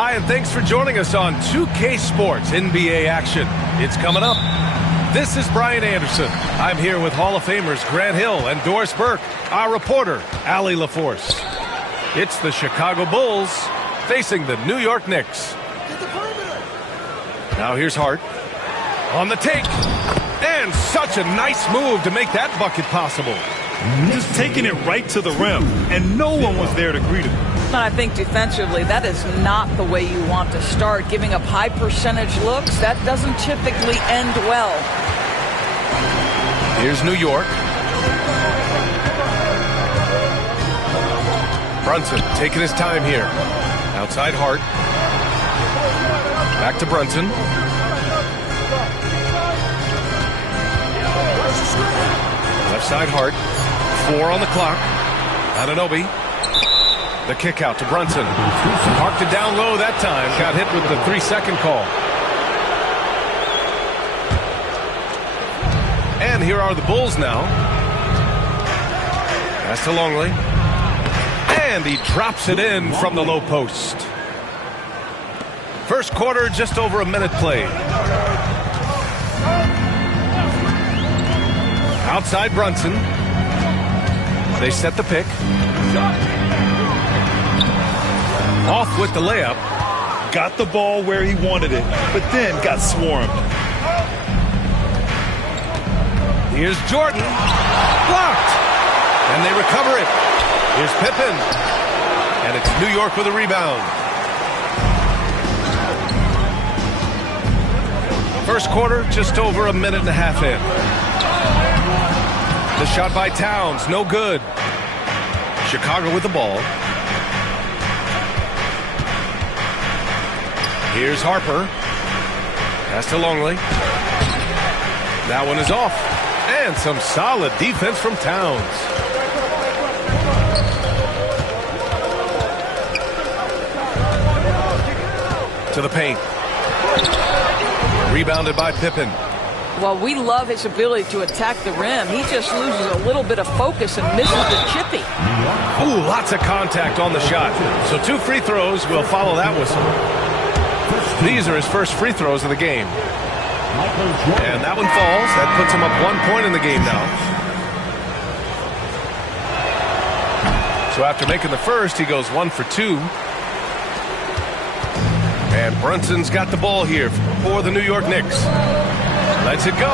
Hi, and thanks for joining us on 2K Sports NBA action. It's coming up. This is Brian Anderson. I'm here with Hall of Famers Grant Hill and Doris Burke, our reporter, Allie LaForce. It's the Chicago Bulls facing the New York Knicks. Now here's Hart on the take. And such a nice move to make that bucket possible. Just taking it right to the rim, and no one was there to greet him. I think defensively, that is not the way you want to start. Giving up high percentage looks, that doesn't typically end well. Here's New York. Brunson taking his time here. Outside Hart. Back to Brunson. Left side Hart. 4 on the clock. Anunoby. The kick out to Brunson. Marked it down low that time. Got hit with the 3-second call. And here are the Bulls now. Pass to Longley. And he drops it in from the low post. First quarter, just over a minute played. Outside Brunson. They set the pick. Off with the layup. Got the ball where he wanted it, but then got swarmed. Here's Jordan. Blocked. And they recover it. Here's Pippen. And it's New York with a rebound. First quarter, just over a minute and a half in. The shot by Towns, no good. Chicago with the ball. Here's Harper. Pass to Longley. That one is off. And some solid defense from Towns. To the paint. Rebounded by Pippen. Well, we love his ability to attack the rim. He just loses a little bit of focus and misses the chippy. Ooh, lots of contact on the shot. So 2 free throws will follow that whistle. These are his first free throws of the game. And that one falls. That puts him up 1 point in the game now. So after making the first, he goes 1 for 2. And Brunson's got the ball here for the New York Knicks. Lets it go.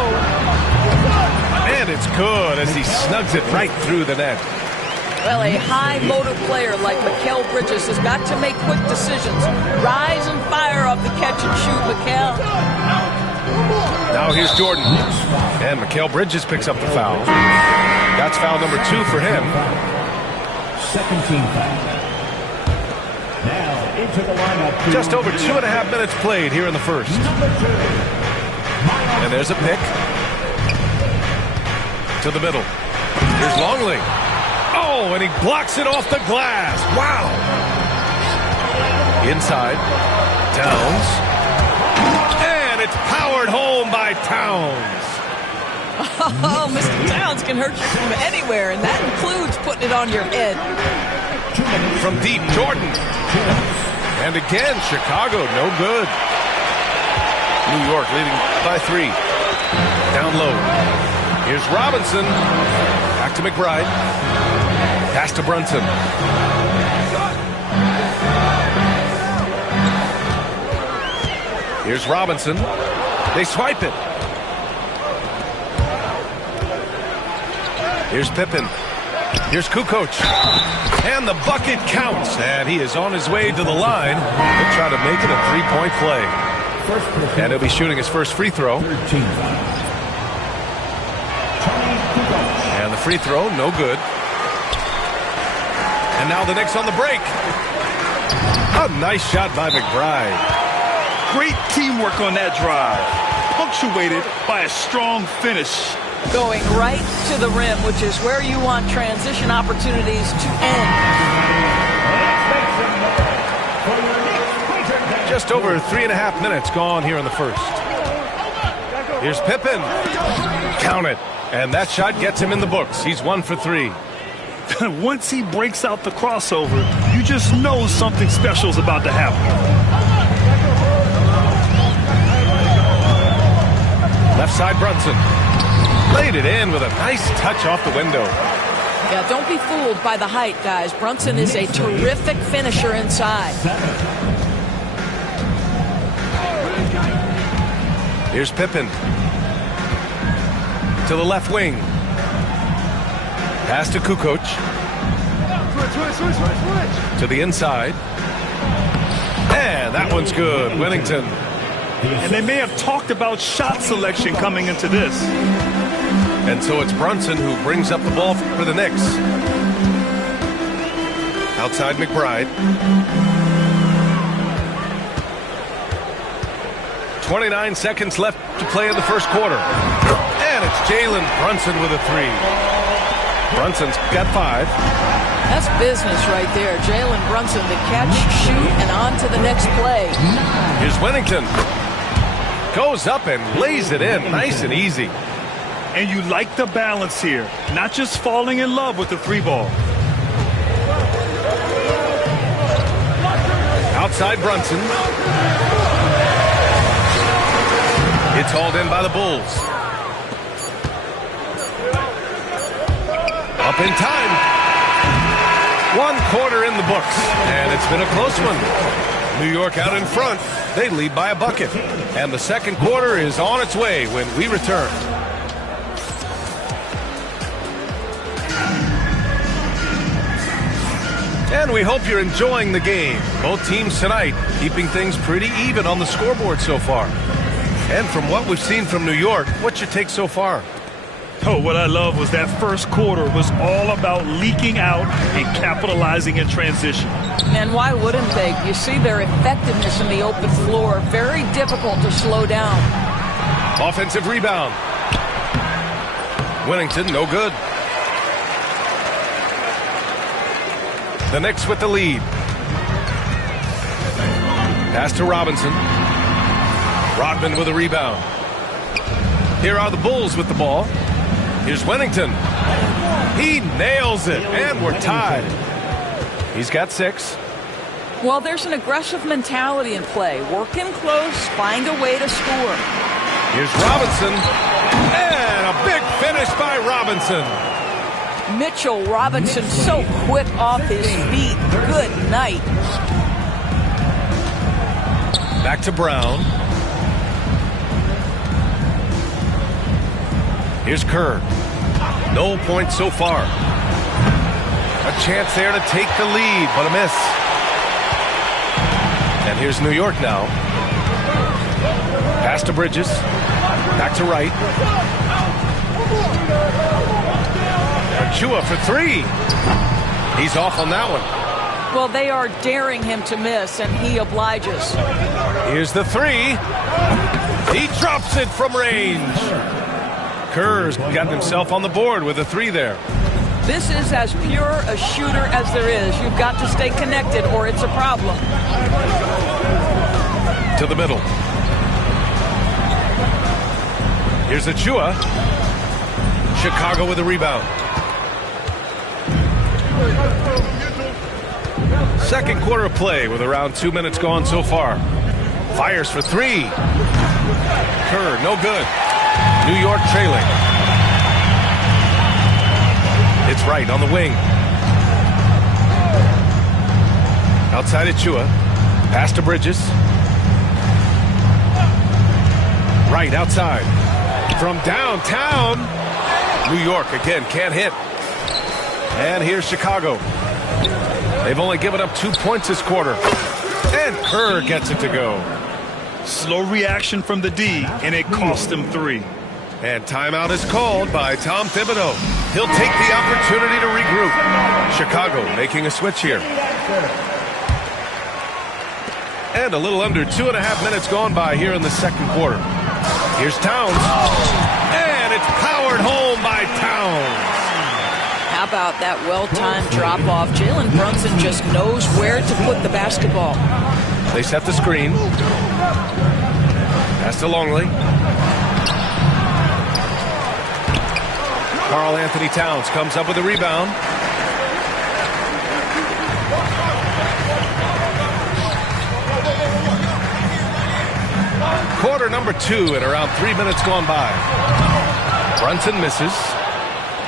And it's good as he snugs it right through the net. Well, a high-motive player like Mikal Bridges has got to make quick decisions. Rise and fire off the catch and shoot, Mikal. Now here's Jordan. And Mikal Bridges picks up the foul. That's foul number 2 for him. Second team foul. Now into the lineup. Just over 2.5 minutes played here in the first. And there's a pick. To the middle. Here's Longley. Oh, and he blocks it off the glass. Wow. Inside. Towns. And it's powered home by Towns. Oh, Mr. Towns can hurt you from anywhere, and that includes putting it on your head. From deep, Jordan. And again, Chicago, no good. New York leading by 3. Down low. Here's Robinson. Back to McBride. Pass to Brunson. Here's Robinson. They swipe it. Here's Pippen. Here's Kukoc. And the bucket counts. And he is on his way to the line. He'll try to make it a 3-point play. And he'll be shooting his first free throw. And the free throw, no good. And now the Knicks on the break. A nice shot by McBride. Great teamwork on that drive, punctuated by a strong finish. Going right to the rim, which is where you want transition opportunities to end. Just over 3.5 minutes gone here in the first. Here's Pippen. Count it. And that shot gets him in the books. He's 1 for 3. Once he breaks out the crossover, you just know something special is about to happen. Left side Brunson. Laid it in with a nice touch off the window. Yeah, don't be fooled by the height, guys. Brunson is a terrific finisher inside. Here's Pippen. To the left wing. Pass to Kukoc. To the inside. And that one's good. Winnington. And they may have talked about shot selection coming into this. And so it's Brunson who brings up the ball for the Knicks. Outside McBride. 29 seconds left to play in the first quarter. And it's Jalen Brunson with a three. Brunson's got 5. That's business right there. Jalen Brunson to catch, shoot, and on to the next play. Here's Winnington. Goes up and lays it in. Nice and easy. And you like the balance here. Not just falling in love with the three ball. Outside Brunson. It's hauled in by the Bulls. Up in time. 1 quarter in the books. And it's been a close one. New York out in front. They lead by a bucket. And the second quarter is on its way when we return. And we hope you're enjoying the game. Both teams tonight keeping things pretty even on the scoreboard so far. And from what we've seen from New York, what's your take so far? Oh, what I love was that first quarter was all about leaking out and capitalizing in transition. And why wouldn't they? You see their effectiveness in the open floor. Very difficult to slow down. Offensive rebound. Winnington, no good. The Knicks with the lead. Pass to Robinson. Rodman with a rebound. Here are the Bulls with the ball. Here's Winnington. He nails it, and we're tied. He's got 6. Well, there's an aggressive mentality in play. Work in close, find a way to score. Here's Robinson. And a big finish by Robinson. Mitchell Robinson so quick off his feet. Good night. Back to Brown. Here's Kerr. No points so far. A chance there to take the lead, but a miss. And here's New York now. Pass to Bridges. Back to Wright. Achua for 3. He's off on that one. Well, they are daring him to miss, and he obliges. Here's the 3. He drops it from range. Kerr's got himself on the board with a 3 there. This is as pure a shooter as there is. You've got to stay connected or it's a problem. To the middle. Here's Achua. Chicago with a rebound. Second quarter of play with around 2 minutes gone so far. Fires for 3. Kerr, no good. New York trailing. It's Wright on the wing. Outside Achua. Pass to Bridges. Wright outside. From downtown. New York again can't hit. And here's Chicago. They've only given up 2 points this quarter. And Kerr gets it to go. Slow reaction from the D, and it cost them 3. And timeout is called by Tom Thibodeau. He'll take the opportunity to regroup. Chicago making a switch here. And a little under 2.5 minutes gone by here in the second quarter. Here's Towns. And it's powered home by Towns. How about that well-timed drop-off? Jalen Brunson just knows where to put the basketball. They set the screen. Pass to Longley. Karl Anthony Towns comes up with a rebound. quarter number 2 and around 3 minutes gone by. Brunson misses.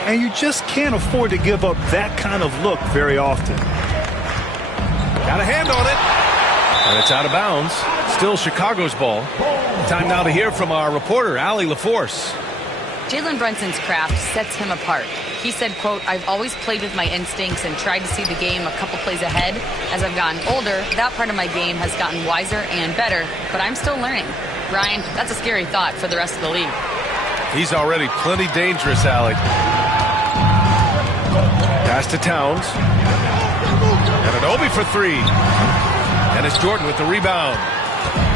And you just can't afford to give up that kind of look very often. Got a hand on it. And it's out of bounds. Still Chicago's ball. Time now to hear from our reporter, Allie LaForce. Jalen Brunson's craft sets him apart. He said, quote, "I've always played with my instincts and tried to see the game a couple plays ahead. As I've gotten older, that part of my game has gotten wiser and better, but I'm still learning." Brian, that's a scary thought for the rest of the league. He's already plenty dangerous, Allie. Pass to Towns. And an Obi for 3. And it's Jordan with the rebound.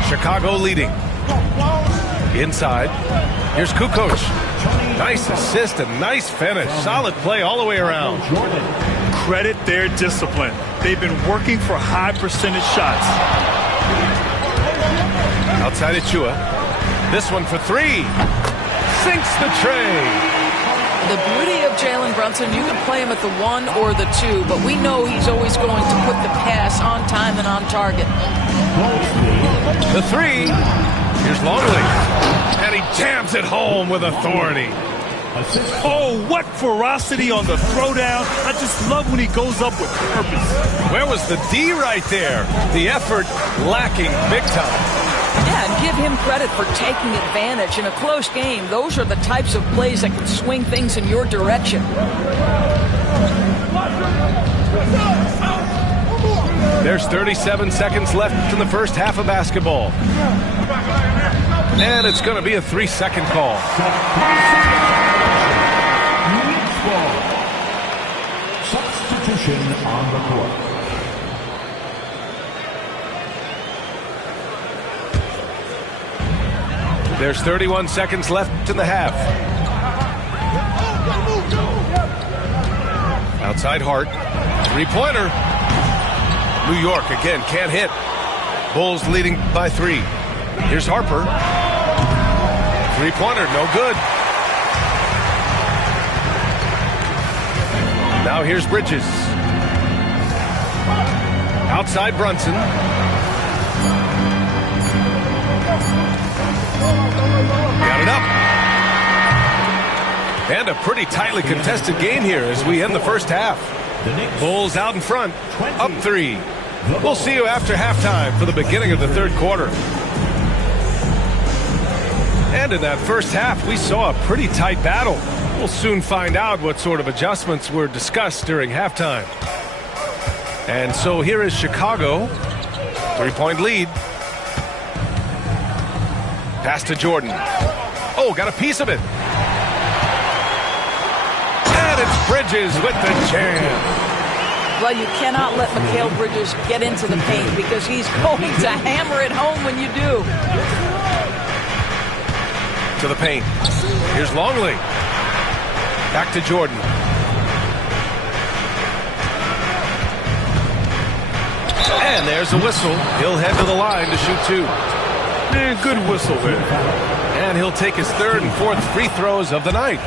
Chicago leading. Inside. Here's Kukoc. Nice assist and nice finish. Solid play all the way around. Credit their discipline. They've been working for high percentage shots. Outside Achua. This one for 3. Sinks the tray. The beauty of Jalen Brunson, you can play him at the 1 or the 2, but we know he's always going to put the pass on time and on target. The 3. Here's Longley. And he jams it home with authority. Oh, what ferocity on the throwdown. I just love when he goes up with purpose. Where was the D right there? The effort lacking big time. Yeah, and give him credit for taking advantage in a close game. Those are the types of plays that can swing things in your direction. There's 37 seconds left in the first half of basketball. And it's going to be a 3-second call. Substitution on the court. There's 31 seconds left in the half. Outside Hart. 3-pointer. New York again can't hit. Bulls leading by 3. Here's Harper. 3-pointer, no good. Now here's Bridges. Outside Brunson. Got it up. And a pretty tightly contested game here as we end the first half. Bulls out in front, up 3. We'll see you after halftime for the beginning of the third quarter. And in that first half, we saw a pretty tight battle. We'll soon find out what sort of adjustments were discussed during halftime. And so here is Chicago. 3-point lead. Pass to Jordan. Oh, got a piece of it. And it's Bridges with the jam. Well, you cannot let Mikal Bridges get into the paint because he's going to hammer it home when you do. To the paint. Here's Longley. Back to Jordan. And there's a whistle. He'll head to the line to shoot 2. Man, good whistle there. And he'll take his third and fourth free throws of the night.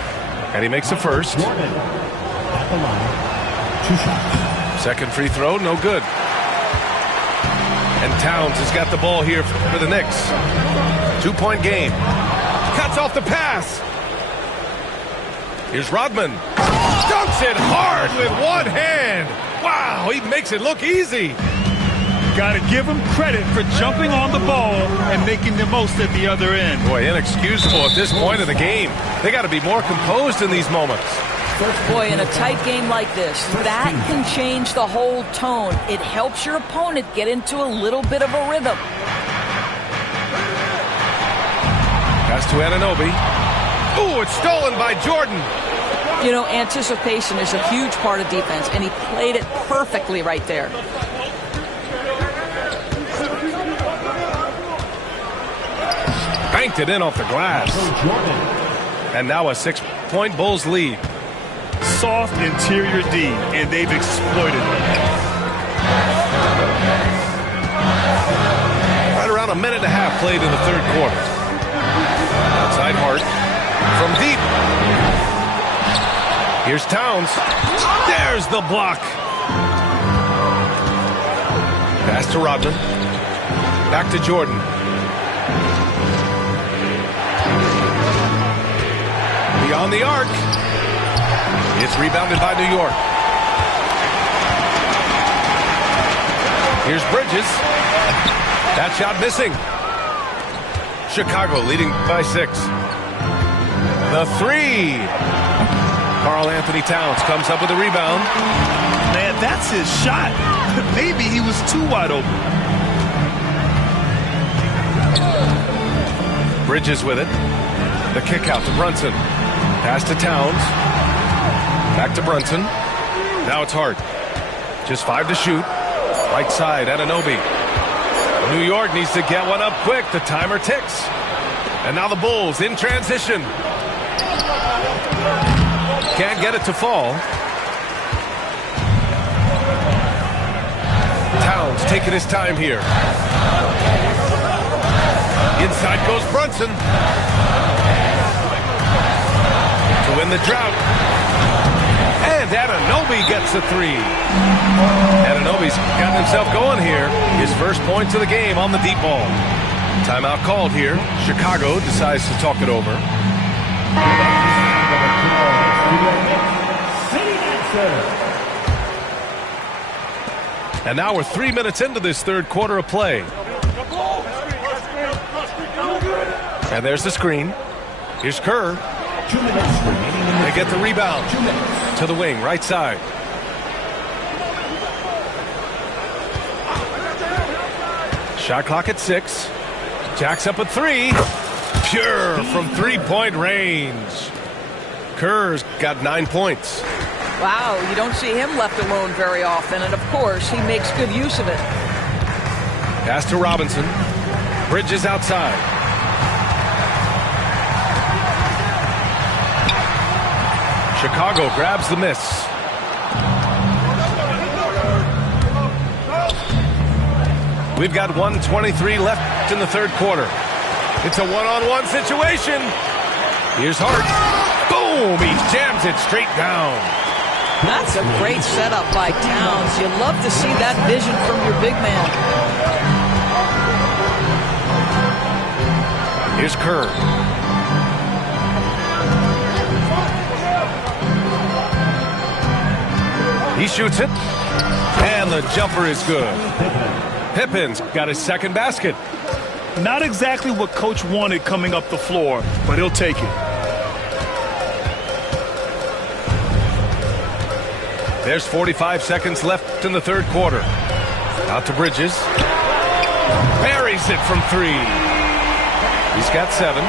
And he makes the first. At the line. 2 shots. Second free throw, no good. And Towns has got the ball here for the Knicks. 2-point game. Cuts off the pass. Here's Rodman. Dunks it hard with one hand. Wow, he makes it look easy. Got to give him credit for jumping on the ball and making the most at the other end. Boy, inexcusable at this point of the game. They got to be more composed in these moments. Boy, in a tight game like this, that can change the whole tone. It helps your opponent get into a little bit of a rhythm. Pass to Anunoby. Ooh, it's stolen by Jordan. You know, anticipation is a huge part of defense, and he played it perfectly right there. Banked it in off the glass. And now a 6-point Bulls lead. Soft interior D, and they've exploited it. Right around a minute and a half played in the third quarter. Outside Hart. From deep. Here's Towns. There's the block. Pass to Rodman. Back to Jordan. beyond the arc. It's rebounded by New York. Here's Bridges. That shot missing. Chicago leading by 6. The 3. Karl Anthony Towns comes up with a rebound. Man, that's his shot. Maybe he was too wide open. Bridges with it. The kick out to Brunson. Pass to Towns. Back to Brunson. Now it's Hart. Just 5 to shoot. Right side, Anunoby. New York needs to get one up quick. The timer ticks. And now the Bulls in transition. Can't get it to fall. Towns taking his time here. Inside goes Brunson. To win the drought. And Anunoby gets a 3. Anunoby's got himself going here. His first points of the game on the deep ball. Timeout called here. Chicago decides to talk it over. And now we're 3 minutes into this third quarter of play. And there's the screen. Here's Kerr. 2 minutes remaining in the They get the rebound. 2 minutes. To the wing, right side. Shot clock at 6. Jacks up a 3. Pure from three-point range. Kerr's got 9 points. Wow, you don't see him left alone very often, and of course, he makes good use of it. Pass to Robinson. Bridges outside. Chicago grabs the miss. We've got 1:23 left in the third quarter. It's a one-on-one situation. Here's Hart. Boom! He jams it straight down. That's a great setup by Towns. You love to see that vision from your big man. Here's Kerr. He shoots it. And the jumper is good. Pippen's got his second basket. Not exactly what Coach wanted coming up the floor, but he'll take it. There's 45 seconds left in the third quarter. Out to Bridges. Buries it from 3. He's got 7.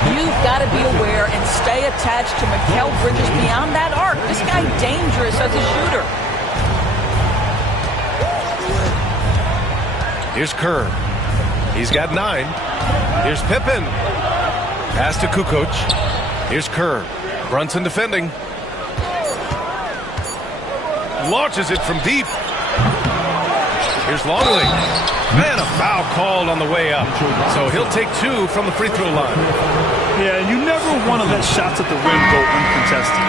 You've got to be aware and stay attached to Mikal Bridges beyond that arc. This guy dangerous as a shooter. Here's Kerr. He's got 9. Here's Pippen. Pass to Kukoc. Here's Kerr. Brunson defending. Launches it from deep. Here's Longley. Man, a foul called on the way up. So he'll take 2 from the free throw line. Yeah, you never want to let shots at the rim go uncontested.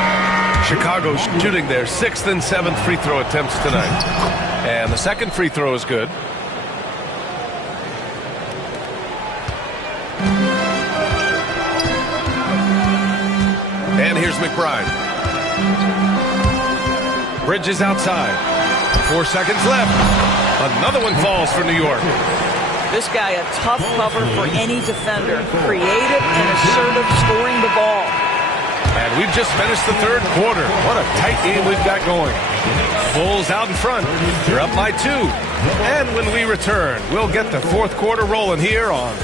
Chicago shooting their 6th and 7th free throw attempts tonight. And the second free throw is good. And here's McBride. Bridges outside. 4 seconds left. Another one falls for New York. This guy a tough cover for any defender. Creative and assertive scoring the ball. And we've just finished the third quarter. What a tight game we've got going. Bulls out in front. They're up by 2. And when we return, we'll get the fourth quarter rolling here on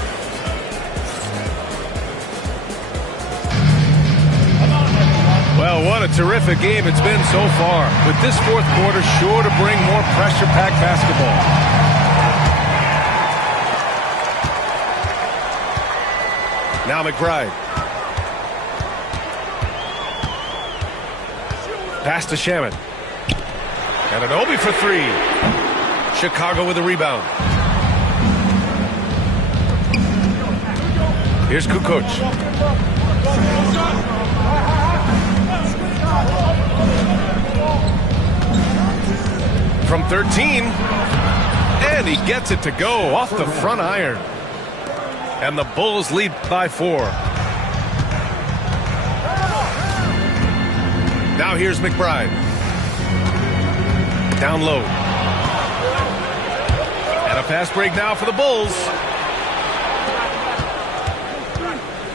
Well, what a terrific game it's been so far. With this fourth quarter sure to bring more pressure-packed basketball. Now McBride. Pass to Shaman. Anunoby for 3. Chicago with a rebound. Here's Kukoc. From 13, and he gets it to go off the front iron. And the Bulls lead by 4. Now here's McBride. Down low. And a fast break now for the Bulls.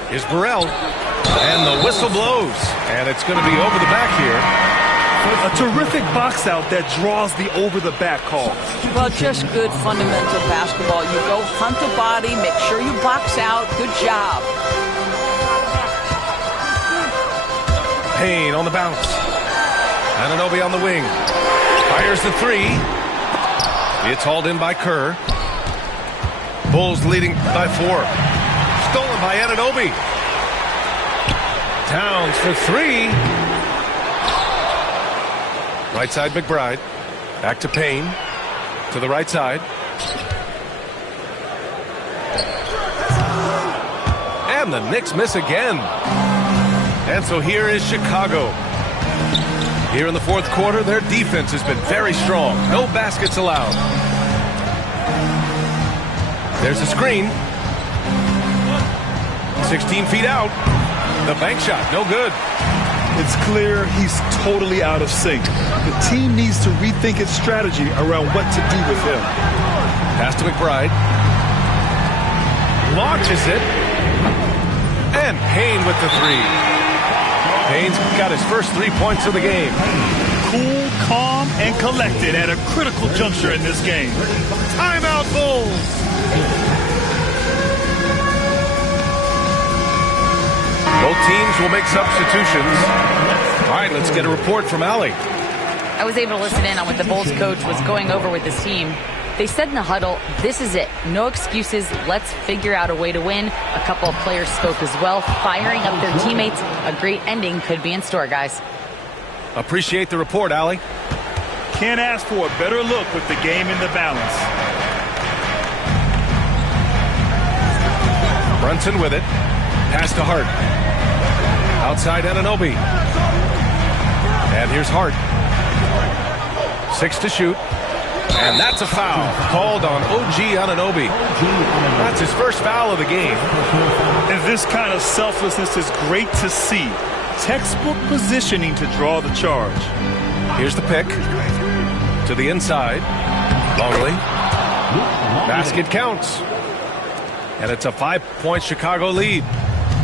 Here's Burrell. And the whistle blows. And it's going to be over the back here. A terrific box out that draws the over-the-back call. Well, just good fundamental basketball. You go hunt the body, make sure you box out. Good job. Payne on the bounce. Anunoby on the wing. Fires the three. It's hauled in by Kerr. Bulls leading by 4. Stolen by Anunoby. Towns for 3. Right side McBride. Back to Payne. To the right side. And the Knicks miss again. And so here is Chicago. Here in the fourth quarter, their defense has been very strong. No baskets allowed. There's a screen. 16 feet out. The bank shot, no good. It's clear he's totally out of sync. The team needs to rethink its strategy around what to do with him. Pass to McBride. Launches it. And Payne with the 3. Payne's got his first 3 points of the game. Cool, calm, and collected at a critical juncture in this game. Timeout, Bulls. Both teams will make substitutions. All right, let's get a report from Allie. I was able to listen in on what the Bulls coach was going over with his team. They said in the huddle, this is it. No excuses. Let's figure out a way to win. A couple of players spoke as well, firing up their teammates. A great ending could be in store, guys. Appreciate the report, Allie. Can't ask for a better look with the game in the balance. Brunson with it. Pass to Hart. Outside Anunoby. And here's Hart. 6 to shoot. And that's a foul called on OG Anunoby. That's his first foul of the game. And this kind of selflessness is great to see. Textbook positioning to draw the charge. Here's the pick. To the inside. Longley. Basket counts. And it's a 5-point Chicago lead.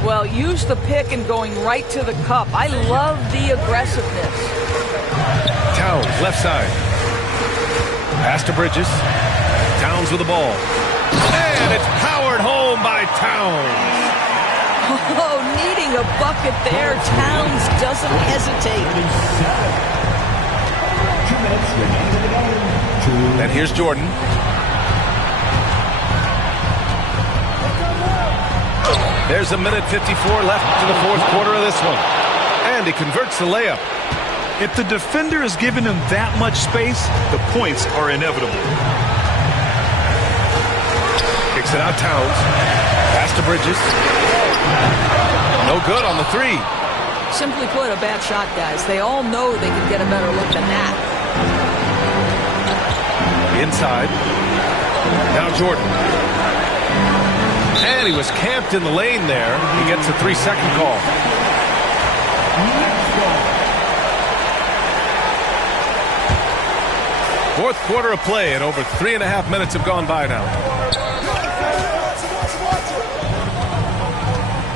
Well, use the pick and going right to the cup. I love the aggressiveness. Towns, left side. Pass to Bridges. Towns with the ball. And it's powered home by Towns. Oh, needing a bucket there. Towns doesn't hesitate. 2 minutes remaining in the game. And here's Jordan. There's a minute 54 left in the fourth quarter of this one. And he converts the layup. If the defender is giving him that much space, the points are inevitable. Kicks it out, Towns. Pass to Bridges. No good on the 3. Simply put, a bad shot, guys. They all know they can get a better look than that. Inside. Now Jordan. And he was camped in the lane there. He gets a 3-second call. Fourth quarter of play, and over 3.5 minutes have gone by now.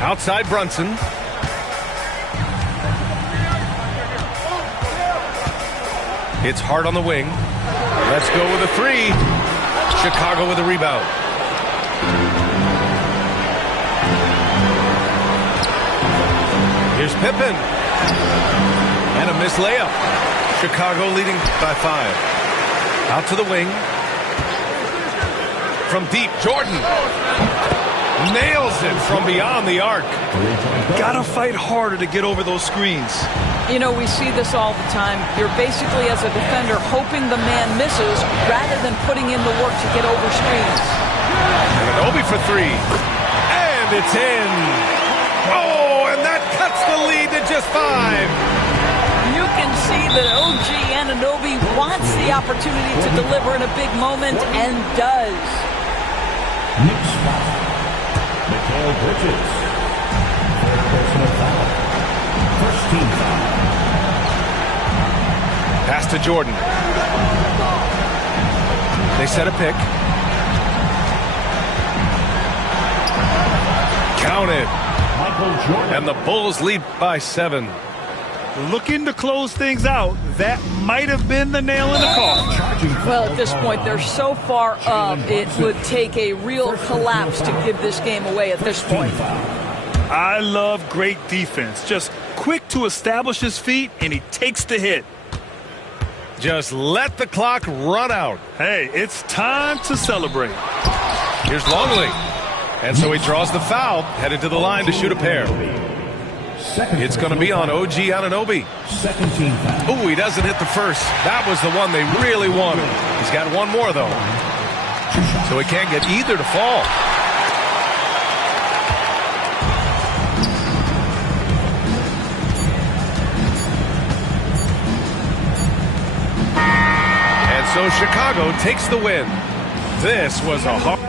Outside Brunson. It's Hart on the wing. Let's go with a 3. Chicago with a rebound. Here's Pippen. And a missed layup. Chicago leading by 5. Out to the wing. From deep, Jordan. Nails it from beyond the arc. Gotta fight harder to get over those screens. You know, we see this all the time. You're basically, as a defender, hoping the man misses rather than putting in the work to get over screens. Anunoby for 3. And it's in. Oh, and that cuts the lead to just 5. You can see that OG Anunoby wants the opportunity to deliver in a big moment and does. Knicks foul. Mikal Bridges. Personal foul. First team foul. Pass to Jordan. They set a pick. Counted. Michael Jordan. And the Bulls lead by 7. Looking to close things out. That might have been the nail in the coffin. Well, at this point, they're so far up, it would take a real collapse to give this game away at this point. I love great defense. Just quick to establish his feet, and he takes the hit. Just let the clock run out. Hey, it's time to celebrate. Here's Longley. And so he draws the foul, headed to the line to shoot a pair. It's going to be on OG Anunoby. Second team foul. Ooh, he doesn't hit the first. That was the one they really wanted. He's got one more, though. So he can't get either to fall. And so Chicago takes the win. This was a hard...